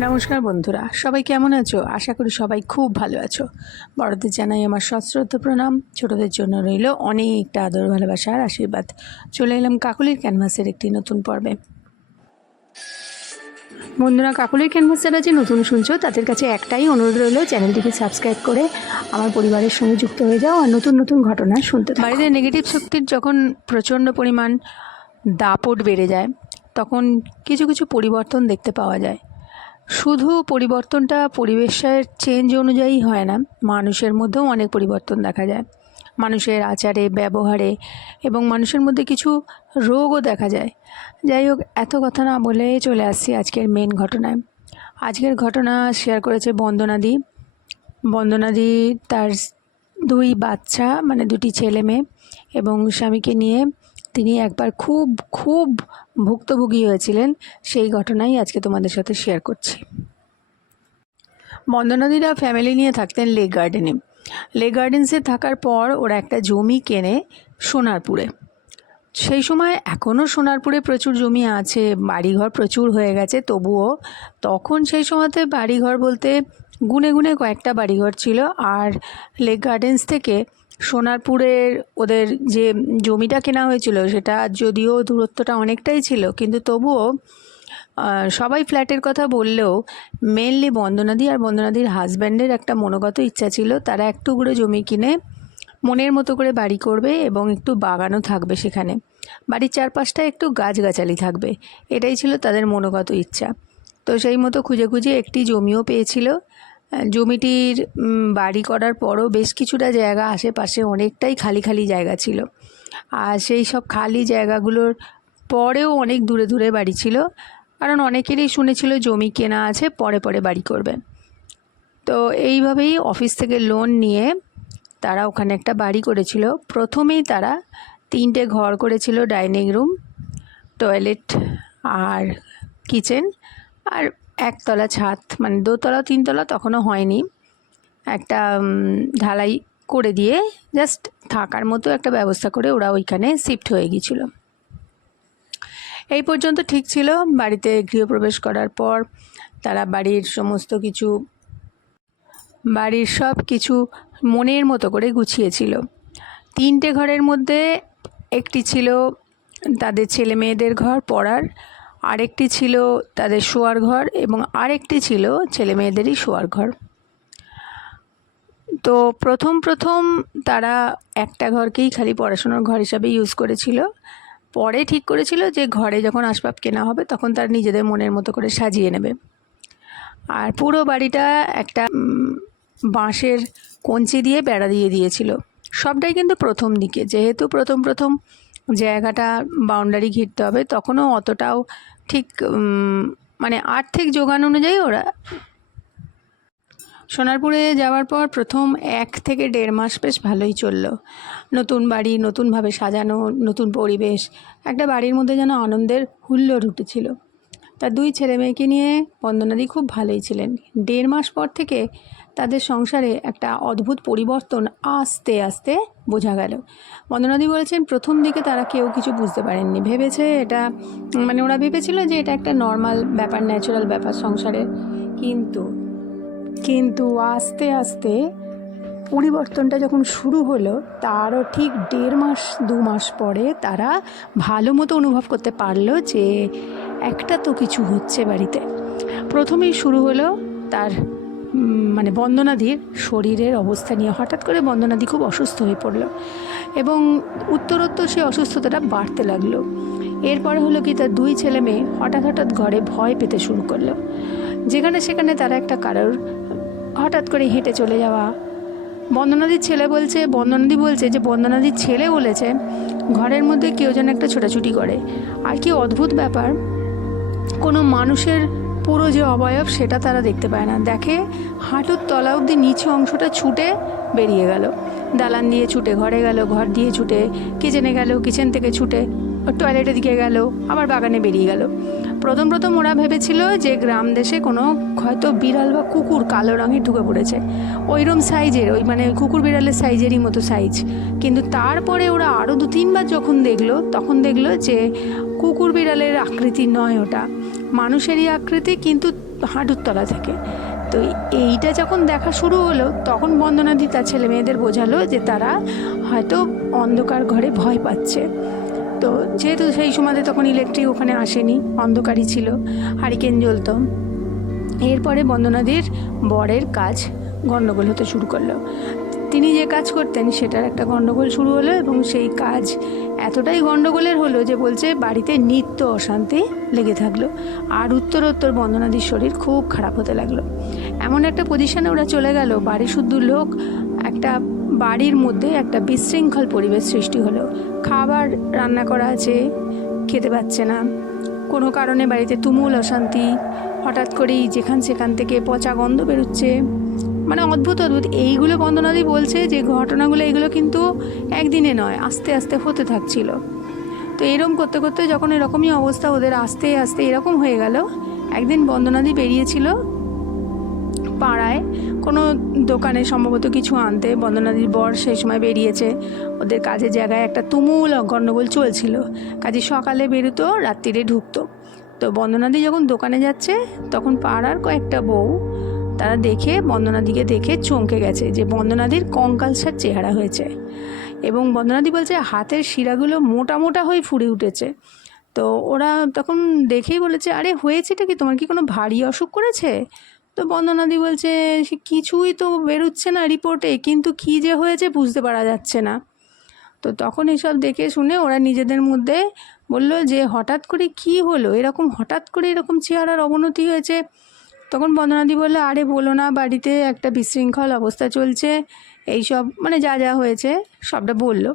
নমস্কার বন্ধুরা, সবাই কেমন আছো? আশা করি সবাই খুব ভালো আছো। বড়দের জানাই আমার সশ্রদ্ধ প্রণাম। ছোটদের জন্য রইল অনেকটা আদর, ভালোবাসা আর আশীর্বাদ। চলে এলাম কাকুলির ক্যানভাসের একটি নতুন পর্বে। বন্ধুরা, কাকুলির ক্যানভাস যারা যে নতুন শুনছো, তাদের কাছে একটাই অনুরোধ রইল, চ্যানেলটিকে সাবস্ক্রাইব করে আমার পরিবারের সঙ্গে যুক্ত হয়ে যাও আর নতুন নতুন ঘটনা শুনতে বাড়িতে নেগেটিভ শক্তির যখন প্রচণ্ড পরিমাণ দাপট বেড়ে যায়, তখন কিছু কিছু পরিবর্তন দেখতে পাওয়া যায়। শুধু পরিবর্তনটা পরিবেশের চেঞ্জ অনুযায়ী হয় না, মানুষের মধ্যেও অনেক পরিবর্তন দেখা যায়। মানুষের আচারে, ব্যবহারে এবং মানুষের মধ্যে কিছু রোগও দেখা যায়। যাই হোক, এত কথা না বলে চলে আসছি আজকের মেন ঘটনায়। আজকের ঘটনা শেয়ার করেছে বন্দনাদি বন্দনাদি তার দুই বাচ্চা মানে দুটি ছেলে মেয়ে এবং স্বামীকে নিয়ে তিনি একবার খুব খুব ভুক্তভোগী হয়েছিলেন, সেই ঘটনাই আজকে তোমাদের সাথে শেয়ার করছি। বন্দনাদিরা ফ্যামিলি নিয়ে থাকতেন লেক গার্ডেনে লেক গার্ডেন্সে থাকার পর ওরা একটা জমি কেনে সোনারপুরে। সেই সময় এখনও সোনারপুরে প্রচুর জমি আছে, বাড়িঘর প্রচুর হয়ে গেছে, তবুও তখন সেই সময়তে বাড়িঘর বলতে গুনে গুনে কয়েকটা বাড়িঘর ছিল, আর লেক গার্ডেন্স থেকে সোনারপুরের ওদের যে জমিটা কেনা হয়েছিল, সেটা যদিও দূরত্বটা অনেকটাই ছিল, কিন্তু তবুও সবাই ফ্ল্যাটের কথা বললেও মেনলি বন্দনাদি আর বন্দনাদির হাজব্যান্ডের একটা মনোগত ইচ্ছা ছিল, তারা একটু করে জমি কিনে মনের মতো করে বাড়ি করবে এবং একটু বাগানও থাকবে সেখানে। বাড়ির চারপাশটা একটু গাছগাছালি থাকবে, এটাই ছিল তাদের মনোগত ইচ্ছা। তো সেই মতো খুঁজে খুঁজে একটি জমিও পেয়েছিল জমিটির বাড়ি করার পরও বেশ কিছুটা জায়গা আশেপাশে অনেকটাই খালি খালি জায়গা ছিল। আর সেই সব খালি জায়গাগুলোর পরেও অনেক দূরে দূরে বাড়ি ছিল। কারণ অনেকেরই শুনেছিল জমি কেনা আছে, পরে পরে বাড়ি করবে। তো এইভাবেই অফিস থেকে লোন নিয়ে তারা ওখানে একটা বাড়ি করেছিল। প্রথমেই তারা তিনটে ঘর করেছিল ডাইনিং রুম টয়লেট আর কিচেন আর একতলা ছাদ মানে দোতলা, তিনতলা তখনও হয়নি। একটা ঢালাই করে দিয়ে জাস্ট থাকার মতো একটা ব্যবস্থা করে ওরা ওইখানে শিফট হয়ে গিয়েছিল। এই পর্যন্ত ঠিক ছিল। বাড়িতে গৃহপ্রবেশ করার পর তারা বাড়ির সমস্ত কিছু, বাড়ির সব কিছু মনের মতো করে গুছিয়েছিল। তিনটে ঘরের মধ্যে একটি ছিল তাদের ছেলে মেয়েদের ঘর পড়ার আরেকটি ছিল তাদের শোয়ার ঘর এবং আরেকটি ছিল ছেলে মেয়েদেরই শোয়ার ঘর। তো প্রথম প্রথম তারা একটা ঘরকেই খালি পড়াশোনার ঘর হিসাবে ইউজ করেছিল। পরে ঠিক করেছিল যে ঘরে যখন আসবাব কেনা হবে তখন তার নিজেদের মনের মতো করে সাজিয়ে নেবে। আর পুরো বাড়িটা একটা বাঁশের কঞ্চি দিয়ে বেড়া দিয়ে দিয়েছিল। সবটাই কিন্তু প্রথম দিকে। যেহেতু প্রথম প্রথম জায়গাটা বাউন্ডারি ঘিরতে হবে, তখনও অতটাও ঠিক মানে আর্থিক যোগান অনুযায়ী ওরা সোনারপুরে যাওয়ার পর প্রথম এক থেকে দেড় মাস বেশ ভালোই চলল। নতুন বাড়ি, নতুনভাবে সাজানো, নতুন পরিবেশ, একটা বাড়ির মধ্যে যেন আনন্দের হুল্লোড় উঠেছিল। তার দুই ছেলে মেয়েকে নিয়ে বন্দনাদি খুব ভালোই ছিলেন। দেড় মাস পর থেকে তাদের সংসারে একটা অদ্ভুত পরিবর্তন আস্তে আস্তে বোঝা গেল। বন্দনাদি বলেছেন, প্রথম দিকে তারা কেউ কিছু বুঝতে পারেননি। ভেবেছে এটা মানে ওরা ভেবেছিল যে এটা একটা নর্মাল ব্যাপার ন্যাচারাল ব্যাপার সংসারের। কিন্তু কিন্তু আস্তে আস্তে পরিবর্তনটা যখন শুরু হলো, তারও ঠিক দেড় মাস, দু মাস পরে তারা ভালো মতো অনুভব করতে পারল যে একটা তো কিছু হচ্ছে বাড়িতে। প্রথমেই শুরু হলো তার মানে বন্দনাদির শরীরের অবস্থা নিয়ে হঠাৎ করে বন্দনাদি খুব অসুস্থ হয়ে পড়ল এবং উত্তরোত্তর সেই অসুস্থতাটা বাড়তে লাগল। এরপরে হলো কি তার দুই ছেলে মেয়ে হঠাৎ হঠাৎ ঘরে ভয় পেতে শুরু করল। যেখানে সেখানে তারা একটা কারোর হঠাৎ করে হেঁটে চলে যাওয়া। বন্দনাদির ছেলে বলছে, বন্দনাদি বলছে যে বন্দনাদির ছেলে বলেছে, ঘরের মধ্যে কেউ যেন একটা ছোটাছুটি করে। আর কি অদ্ভুত ব্যাপার, কোনো মানুষের পুরো যে অবয়ব সেটা তারা দেখতে পায় না। দেখে হাঁটুর তলা অব্দি নিচু অংশটা ছুটে বেরিয়ে গেল। দালান দিয়ে ছুটে ঘরে গেল, ঘর দিয়ে ছুটে কিচেনে গেল কিচেন থেকে ছুটে টয়লেটের দিকে গেল, আবার বাগানে বেরিয়ে গেল। প্রথম প্রথম ওরা ভেবেছিল যে গ্রাম দেশে কোনো হয়তো বিড়াল বা কুকুর কালো রঙের ঢুকে পড়েছে। ওইরম সাইজের ওই মানে কুকুর বিড়ালের সাইজেরই মতো সাইজ কিন্তু তারপরে ওরা আরও দু তিনবার যখন দেখল, তখন দেখল যে কুকুর বিড়ালের আকৃতি নয় ওটা। মানুষেরই আকৃতি কিন্তু হাঁটুর তলা থেকে। তো এইটা যখন দেখা শুরু হলো, তখন বন্দনাদি তার ছেলে মেয়েদের বোঝালো যে তারা হয়তো অন্ধকার ঘরে ভয় পাচ্ছে। তো যেহেতু সেই সময়তে তখন ইলেকট্রিক ওখানে আসেনি, অন্ধকারই ছিল হারিকেন জ্বলতো। এরপরে বন্দনাদির বরের কাজ গণ্ডগোল হতে শুরু করল। তিনি যে কাজ করতেন সেটার একটা গণ্ডগোল শুরু হলো এবং সেই কাজ এতটাই গণ্ডগোলের হলো যে বলছে বাড়িতে নিত্য অশান্তি লেগে থাকল আর উত্তরোত্তর বন্দনাদির শরীর খুব খারাপ হতে লাগল। এমন একটা পজিশনে ওরা চলে গেল, বাড়ি শুদ্ধ লোক, একটা বাড়ির মধ্যে একটা বিশৃঙ্খল পরিবেশ সৃষ্টি হলো। খাবার রান্না করা আছে, খেতে পাচ্ছে না। কোনো কারণে বাড়িতে তুমুল অশান্তি। হঠাৎ করেই যেখান সেখান থেকে পচা গন্ধ বেরোচ্ছে। মানে অদ্ভুত অদ্ভুত। এইগুলো বন্দনাদি বলছে যে ঘটনাগুলো, এগুলো কিন্তু একদিনে নয়, আস্তে আস্তে হতে থাকছিল। তো এরকম করতে করতে যখন এরকমই অবস্থা ওদের আস্তে আস্তে এরকম হয়ে গেল, একদিন বন্দনাদি বেরিয়েছিল পাড়ায় কোনো দোকানে সম্ভবত কিছু আনতে। বন্দনাদির বর সেই সময় বেরিয়েছে, ওদের কাজের জায়গায় একটা তুমুল গণ্ডগোল চলছিল। কাজে সকালে বেরোতো, রাত্রিরে ঢুকতো। তো বন্দনাদি যখন দোকানে যাচ্ছে, তখন পাড়ার কয়েকটা বউ তারা দেখে, বন্দনাদিকে দেখে চমকে গেছে যে বন্দনাদির কঙ্কালসার চেহারা হয়েছে। এবং বন্দনাদি বলছে, হাতের শিরাগুলো মোটা মোটা হয়ে ফুড়ে উঠেছে। তো ওরা তখন দেখেই বলেছে, আরে, হয়েছেটা কি? তোমার কি কোনো ভারী অসুখ করেছে? তো বন্দনাদি বলছে কিছুই তো বেরোচ্ছে না রিপোর্টে, কিন্তু কী যে হয়েছে বুঝতে পারা যাচ্ছে না। তো তখন এসব দেখে শুনে ওরা নিজেদের মধ্যে বলল যে, হঠাৎ করে কি হলো? এরকম হঠাৎ করে এরকম চেহারার অবনতি হয়েছে? তখন বন্দনাদি বলল, আরে বলো না, বাড়িতে একটা বিশৃঙ্খল অবস্থা চলছে। এই সব মানে যা যা হয়েছে, সবটা বলল।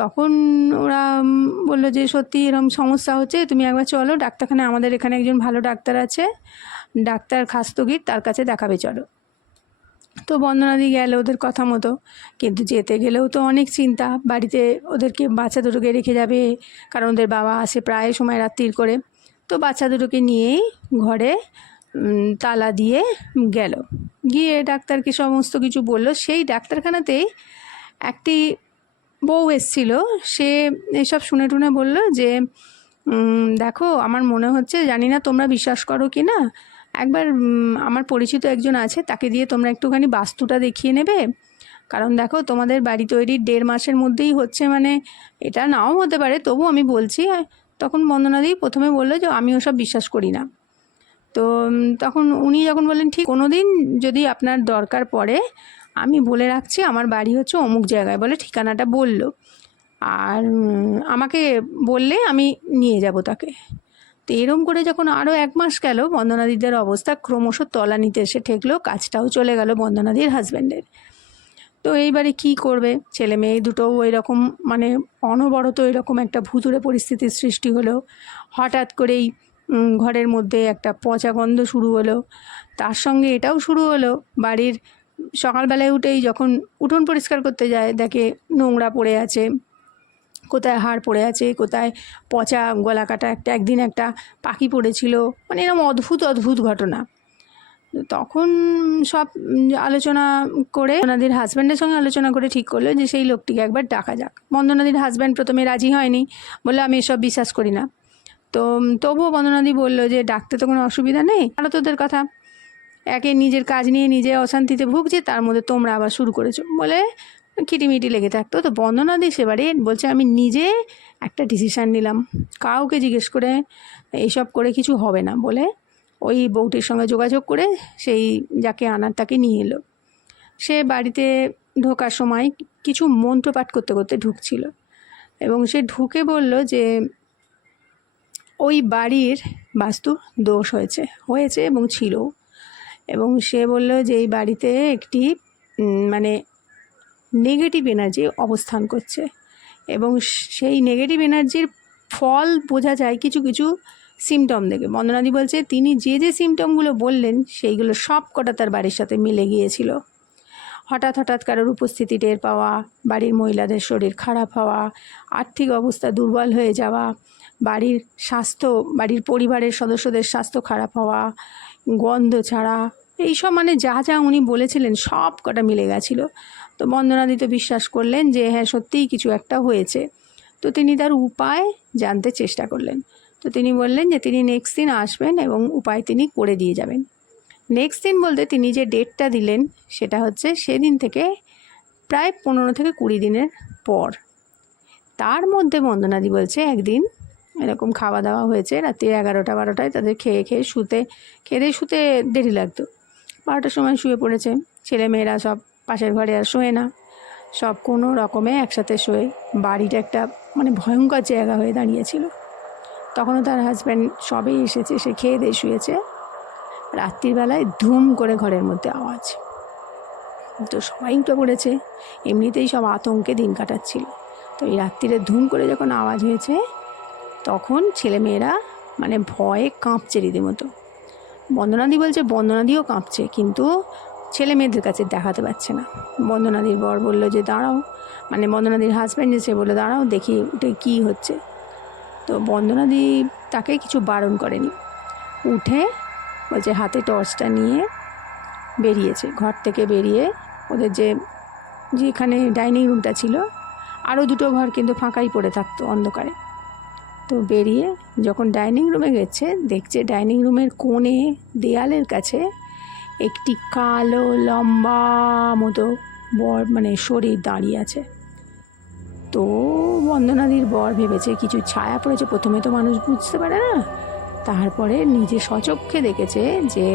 তখন ওরা বলল যে, সত্যি এরকম সমস্যা হচ্ছে, তুমি একবার চলো, ডাক্তারখানে, আমাদের এখানে একজন ভালো ডাক্তার আছে। ডাক্তার খাস্তগির, তার কাছে দেখাবে, চলো। তো বন্দনাদি গেল ওদের কথা মতো। কিন্তু যেতে গেলেও তো অনেক চিন্তা, বাড়িতে ওদেরকে, বাচ্চা দুটোকে রেখে যাবে, কারণ ওদের বাবা আসে প্রায় সময় রাত্রির করে। তো বাচ্চা দুটোকে নিয়েই ঘরে তালা দিয়ে গেল। গিয়ে ডাক্তারকে সমস্ত কিছু বলল। সেই ডাক্তারখানাতেই একটি বউ এসছিল। সে এসব শুনে টুনে বলল যে দেখো, আমার মনে হচ্ছে জানি না তোমরা বিশ্বাস করো কি না। একবার আমার পরিচিত একজন আছে, তাকে দিয়ে তোমরা একটুখানি বাস্তুটা দেখিয়ে নেবে। কারণ দেখো, তোমাদের বাড়ি তৈরির দেড় মাসের মধ্যেই হচ্ছে মানে এটা নাও হতে পারে তবু আমি বলছি। তখন বন্দনাদি প্রথমে বলল যে আমি ওসব বিশ্বাস করি না। তো তখন উনি যখন বললেন, ঠিক কোনো দিন যদি আপনার দরকার পড়ে, আমি বলে রাখছি, আমার বাড়ি হচ্ছে অমুক জায়গায়। বলে ঠিকানাটা বলল। আর আমাকে বললে আমি নিয়ে যাব তাকে। তো এরম করে যখন আরও এক মাস গেল, বন্দনাদিদের অবস্থা ক্রমশ তলানিতে এসে ঠেকলো, কাজটাও চলে গেল বন্দনাদির হাজব্যান্ডের তো এইবারে কি করবে? ছেলে মেয়ে দুটোও এরকম মানে অনবরত এরকম একটা ভুতুরে পরিস্থিতির সৃষ্টি হলো। হঠাৎ করেই ঘরের মধ্যে একটা পচা গন্ধ শুরু হলো। তার সঙ্গে এটাও শুরু হলো, বাড়ির সকালবেলায় উঠেই যখন উঠোন পরিষ্কার করতে যায়, দেখে নোংরা পড়ে আছে, কোথায় হাড় পড়ে আছে, কোথায় পচা গলা কাটা একটা, একদিন একটা পাখি পড়েছিল। মানে এরকম অদ্ভুত অদ্ভুত ঘটনা। তখন সব আলোচনা করে ওনাদের হাজব্যান্ডের সঙ্গে আলোচনা করে ঠিক করল যে সেই লোকটিকে একবার ডাকা যাক। বন্দনাদির হাজব্যান্ড প্রথমে রাজি হয়নি, বলল, আমি এসব বিশ্বাস করি না। তো তবুও বন্দনাদি বলল যে, ডাকতে তো কোনো অসুবিধা নেই। ভালো তোদের কথা। একে নিজের কাজ নিয়ে নিজে অশান্তিতে ভুগছে, তার মধ্যে তোমরা আবার শুরু করেছ। বলে খিটিমিটি লেগে থাকতো। তো বন্দনাদি সেবারে বলছে, আমি নিজে একটা ডিসিশান নিলাম। কাউকে জিজ্ঞেস করে এইসব করে কিছু হবে না। বলে ওই বউটির সঙ্গে যোগাযোগ করে সেই যাকে আনার তাকে নিয়ে এলো। সে বাড়িতে ঢোকার সময় কিছু মন্ত্রপাঠ করতে করতে ঢুকছিল। এবং সে ঢুকে বলল যে ওই বাড়ির বাস্তু দোষ হয়েছে হয়েছে এবং ছিল। এবং সে বলল যে এই বাড়িতে একটি মানে নেগেটিভ এনার্জি অবস্থান করছে। এবং সেই নেগেটিভ এনার্জির ফল বোঝা যায় কিছু কিছু সিমটম দেখে। বন্দনাদি বলছে, তিনি যে যে সিমটমগুলো বললেন, সেইগুলো সব কটা তার বাড়ির সাথে মিলে গিয়েছিল। হঠাৎ হঠাৎ কারোর উপস্থিতি টের পাওয়া, বাড়ির মহিলাদের শরীর খারাপ হওয়া, আর্থিক অবস্থা দুর্বল হয়ে যাওয়া বাড়ির স্বাস্থ্য, বাড়ির পরিবারের সদস্যদের স্বাস্থ্য খারাপ হওয়া, গন্ধ ছাড়া, এইসব মানে যা যা উনি বলেছিলেন সব কটা মিলে গেছিল। তো বন্দনাদি তো বিশ্বাস করলেন যে হ্যাঁ সত্যিই কিছু একটা হয়েছে। তো তিনি তার উপায় জানতে চেষ্টা করলেন। তো তিনি বললেন যে তিনি নেক্সট দিন আসবেন এবং উপায় তিনি করে দিয়ে যাবেন। নেক্সট দিন বলতে তিনি যে ডেটটা দিলেন সেটা হচ্ছে সেদিন থেকে প্রায় পনেরো থেকে কুড়ি দিনের পর। তার মধ্যে বন্দনাদি বলছে একদিন এরকম খাওয়া দাওয়া হয়েছে, রাত্রি এগারোটা বারোটায় তাদের খেয়ে খেয়ে শুতে খেয়ে শুতে দেরি লাগতো। বারোটার সময় শুয়ে পড়েছে। ছেলে মেয়েরা সব পাশের ঘরে আর শোয়ে না। সব কোনো রকমে একসাথে শোয়ে। বাড়িটা একটা মানে ভয়ঙ্কর জায়গা হয়ে দাঁড়িয়েছিল। তখনও তার হাজব্যান্ড সবেই এসেছে, সে খেয়ে দিয়ে শুয়েছে। রাত্রিবেলায় ধুম করে ঘরের মধ্যে আওয়াজ। তো সবাই উঠে পড়েছে। এমনিতেই সব আতঙ্কে দিন কাটাচ্ছিল। তো এই রাত্রিরে ধুম করে যখন আওয়াজ হয়েছে তখন ছেলেমেয়েরা মানে ভয়ে কাঁপছে রীতিমতো বন্দনাদি বলছে, বন্দনাদিও কাঁপছে, কিন্তু ছেলে মেয়েদের কাছে দেখাতে পারছে না। বন্দনাদির বর বলল যে, দাঁড়াও। মানে বন্দনাদির হাজব্যান্ড এসে বলল, দাঁড়াও, দেখি ওটা কী হচ্ছে। তো বন্দনাদি তাকে কিছু বারণ করেনি। উঠে বলছে, হাতে টর্চটা নিয়ে বেরিয়েছে। ঘর থেকে বেরিয়ে ওদের যে, যেখানে ডাইনিং রুমটা ছিল আরও দুটো ঘর কিন্তু ফাঁকাই পড়ে থাকতো অন্ধকারে। তো বেরিয়ে যখন ডাইনিং রুমে গেছে, দেখছে ডাইনিং রুমের কোণে দেয়ালের কাছে একটি কালো, লম্বা মতো বর মানে শরীর দাঁড়িয়ে আছে। তো বন্দনাদির বর ভেবেছে কিছু ছায়া পড়েছে, প্রথমে তো মানুষ বুঝতে পারে না। তারপরে নিজে সচক্ষে দেখেছে যে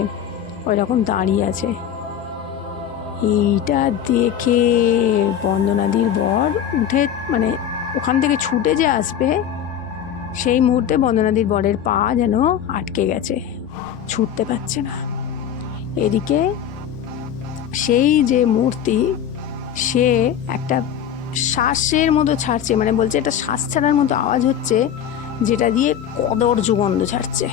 ওই রকম দাঁড়িয়ে আছে। এইটা দেখে বন্দনাদির বর উঠে মানে ওখান থেকে ছুটে যে আসবে সেই মুহূর্তে বন্দনাদির বরের পা যেন আটকে গেছে, ছুটতে পারছে না। এদিকে সেই যে মূর্তি, সে একটা শ্বাসের মতো ছাড়ছে মানে বলছে এটা শ্বাস ছাড়ার মতো আওয়াজ হচ্ছে, যেটা দিয়ে কদর সুগন্ধ ছাড়ছে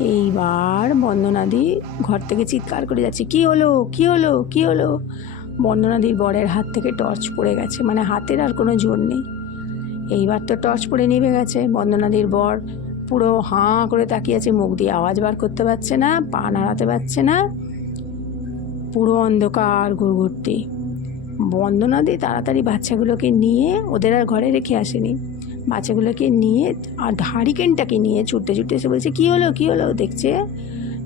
এইবার বন্দনাদি ঘর থেকে চিৎকার করে যাচ্ছে, কি হলো? কি হলো? কি হলো? বন্দনাদির বরের হাত থেকে টর্চ পড়ে গেছে মানে হাতের আর কোনো জোর নেই। এইবার তো টর্চ পড়ে নিভে গেছে, বন্দনাদির বর পুরো হাঁ করে তাকিয়ে আছে মুখ দিয়ে আওয়াজ বার করতে পারছে না, পা নাড়াতে পারছে না। পুরো অন্ধকার, ঘুরঘুরতি। বন্দনাদি তাড়াতাড়ি বাচ্চাগুলোকে নিয়ে ওদের আর ঘরে রেখে আসেনি। বাচ্চাগুলোকে নিয়ে আর হারিকেনটাকে নিয়ে ছুটতে ছুটতে এসে বলছে, কী হলো কী হলো? দেখছে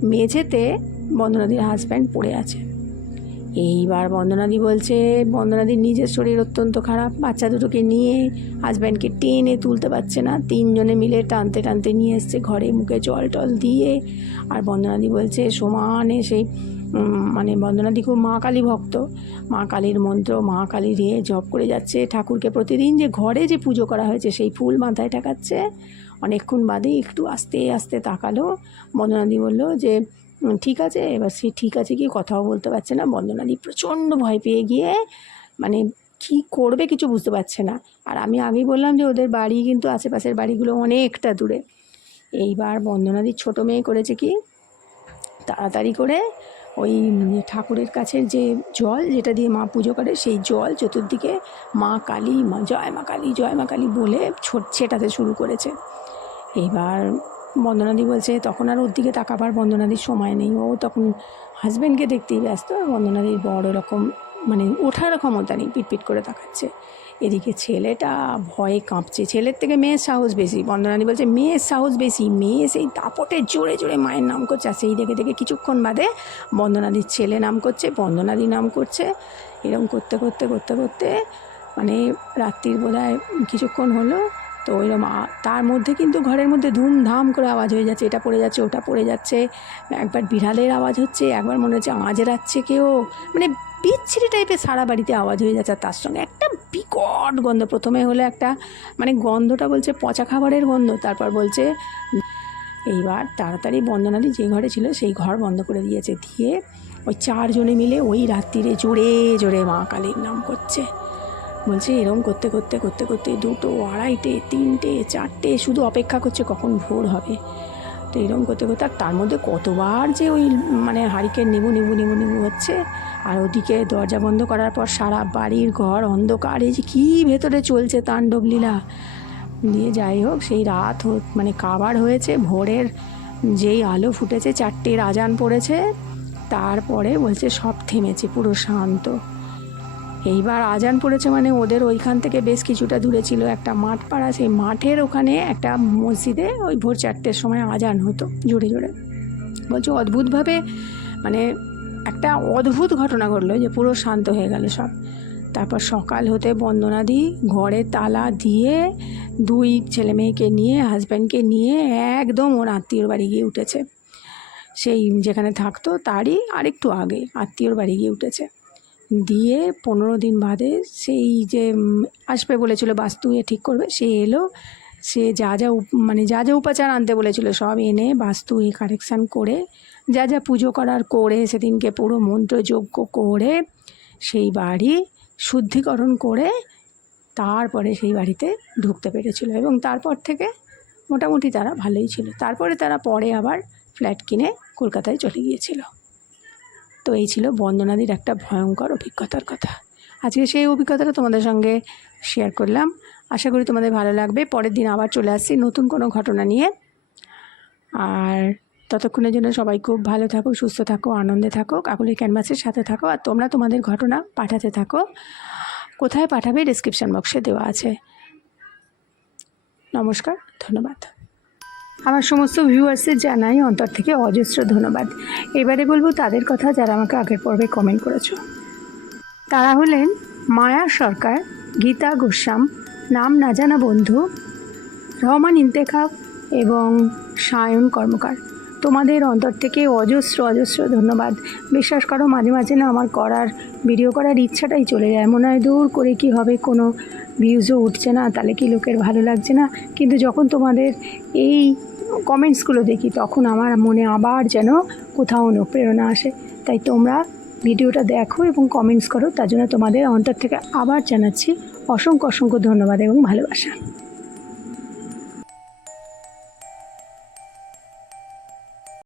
মেঝেতে বন্দনাদির হাজব্যান্ড পড়ে আছে। এইবার বন্দনাদি বলছে, বন্দনাদির নিজের শরীর অত্যন্ত খারাপ, বাচ্চা দুটোকে নিয়ে হাজব্যান্ডকে টেনে তুলতে পারছে না। তিনজনে মিলে টানতে টানতে নিয়ে এসছে ঘরে, মুখে জল টল দিয়ে। আর বন্দনাদি বলছে, সমানে সেই মানে বন্দনাদি খুব মা কালী ভক্ত। মা কালীর মন্ত্র, মা কালী দিয়ে জপ করে যাচ্ছে। ঠাকুরকে প্রতিদিন যে ঘরে যে পুজো করা হয়েছে, সেই ফুল মাথায় ঠাকাচ্ছে। অনেকক্ষণ বাদে একটু আস্তে আস্তে তাকালো। বন্দনাদি বলল যে ঠিক আছে, এবার সে ঠিক আছে কি কথাও বলতে পারছে না। বন্দনাদি প্রচণ্ড ভয় পেয়ে গিয়ে মানে কী করবে কিছু বুঝতে পারছে না। আর আমি আগেই বললাম যে ওদের বাড়ি কিন্তু আশেপাশের বাড়িগুলো অনেকটা দূরে। এইবার বন্দনাদির ছোটো মেয়ে করেছে কি, তাড়াতাড়ি করে ওই ঠাকুরের কাছের যে জল যেটা দিয়ে মা পুজো করে, সেই জল চতুর্দিকে মা কালী, মা জয় মা কালী, জয় মা কালী বলে ছোট, ছেটাতে শুরু করেছে। এইবার বন্দনাদি বলছে, তখন আর ওর দিকে তাকাবার বন্দনাদির সময় নেই। ও তখন হাজব্যান্ডকে দেখতেই ব্যস্ত আর বন্দনাদির বড় রকম মানে ওঠার ক্ষমতা নেই পিটপিট করে তাকাচ্ছে। এদিকে ছেলেটা ভয়ে কাঁপছে। ছেলের থেকে মেয়ের সাহস বেশি। বন্দনাদি বলছে, মেয়ের সাহস বেশি। মেয়ে সেই দাপটে জোরে জোরে মায়ের নাম করছে আর সেই দেখে দেখে কিছুক্ষণ বাদে বন্দনাদির ছেলে নাম করছে, বন্দনাদি নাম করছে। এরকম করতে করতে করতে করতে মানে রাত্রির বোধ কিছুক্ষণ হলো। তো ওইরকম তার মধ্যে কিন্তু ঘরের মধ্যে ধুমধাম করে আওয়াজ হয়ে যাচ্ছে, এটা পড়ে যাচ্ছে, ওটা পড়ে যাচ্ছে। একবার বিড়ালের আওয়াজ হচ্ছে, একবার মনে হচ্ছে আঁচড়াচ্ছে কেউ। মানে বিচ্ছিরি টাইপের সারা বাড়িতে আওয়াজ হয়ে যাচ্ছে আর তার সঙ্গে একটা বিকট গন্ধ। প্রথমে হলো একটা মানে গন্ধটা বলছে পচা খাবারের গন্ধ, তারপর বলছে, এইবার তাড়াতাড়ি বন্দনাদি যে ঘরে ছিল সেই ঘর বন্ধ করে দিয়েছে। দিয়ে ওই চারজনে মিলে ওই রাত্রিরে জোরে জোরে মা কালীর নাম করছে। বলছে, এরম করতে করতে করতে করতে দুটো, আড়াইটে, তিনটে, চারটে শুধু অপেক্ষা করছে কখন ভোর হবে। তো এরকম করতে করতে আর তার মধ্যে কতবার যে ওই মানে হারিকেন নিবু নিবু নিবু নিবু হচ্ছে। আর ওদিকে দরজা বন্ধ করার পর সারা বাড়ির ঘর অন্ধকার। এই যে কী ভেতরে চলছে তাণ্ডব লীলা। দিয়ে যাই হোক, সেই রাত হোক মানে কাবার হয়েছে, ভোরের যেই আলো ফুটেছে, চারটের আজান পড়েছে। তারপরে বলছে সব থেমেছে, পুরো শান্ত। এইবার আজান পড়েছে মানে ওদের ওইখান থেকে বেশ কিছুটা দূরে ছিল একটা মাঠ পাড়া সেই মাঠের ওখানে একটা মসজিদে ওই ভোর চারটের সময় আজান হতো জোরে জোরে। বলছে অদ্ভুতভাবে মানে একটা অদ্ভুত ঘটনা ঘটলো যে পুরো শান্ত হয়ে গেল সব। তারপর সকাল হতে বন্দনাদি ঘরে তালা দিয়ে দুই ছেলে মেয়েকে নিয়ে হাজব্যান্ডকে নিয়ে একদম ওর আত্মীয়র বাড়ি গিয়ে উঠেছে। সেই যেখানে থাকতো তারই আরেকটু আগে আত্মীয়র বাড়ি গিয়ে উঠেছে। দিয়ে পনেরো দিন বাদে সেই যে আসবে বলেছিল বাস্তু এ ঠিক করবে, সে এলো, সে যা যা মানে যা যা উপাচার আনতে বলেছিল সব এনে বাস্তু এ কারেকশান করে, যা যা পুজো করার করে, সেদিনকে পুরো মন্ত্রযজ্ঞ করে সেই বাড়ি শুদ্ধিকরণ করে তারপরে সেই বাড়িতে ঢুকতে পেরেছিল এবং তারপর থেকে মোটামুটি তারা ভালোই ছিল। তারপরে তারা পরে আবার ফ্ল্যাট কিনে কলকাতায় চলে গিয়েছিল। তো এই ছিল বন্দনাদির একটা ভয়ঙ্কর অভিজ্ঞতার কথা। আজকে সেই অভিজ্ঞতাটা তোমাদের সঙ্গে শেয়ার করলাম। আশা করি তোমাদের ভালো লাগবে। পরের দিন আবার চলে আসছি নতুন কোনো ঘটনা নিয়ে। আর ততক্ষণের জন্য সবাই খুব ভালো থাকো, সুস্থ থাকো, আনন্দে থাকো, কাকুলি ক্যানভাসের সাথে থাকো আর তোমরা তোমাদের ঘটনা পাঠাতে থাকো। কোথায় পাঠাবে ডিসক্রিপশান বক্সে দেওয়া আছে। নমস্কার, ধন্যবাদ। আমার সমস্ত ভিউয়ার্সের জানাই অন্তর থেকে অজস্র ধন্যবাদ। এবারে বলব তাদের কথা যারা আমাকে আগের পর্বে কমেন্ট করেছ। তারা হলেন মায়া সরকার, গীতা গোস্বাম, নাম না জানা বন্ধু, রহমান ইন্তেখাব এবং সায়ন কর্মকার। তোমাদের অন্তর থেকে অজস্র অজস্র ধন্যবাদ। বিশ্বাস করো, মাঝে মাঝে না আমার করার ভিডিও করার ইচ্ছাটাই চলে যায়। মনে হয়, দূর করে কি হবে? কোনো ভিউজও উঠছে না। তাহলে কি লোকের ভালো লাগছে না? কিন্তু যখন তোমাদের এই কমেন্টসগুলো দেখি, তখন আমার মনে আবার যেন কোথাও অনুপ্রেরণা আসে। তাই তোমরা ভিডিওটা দেখো এবং কমেন্টস করো, তার জন্য তোমাদের অন্তর থেকে আবার জানাচ্ছি অসংখ্য অসংখ্য ধন্যবাদ এবং ভালোবাসা।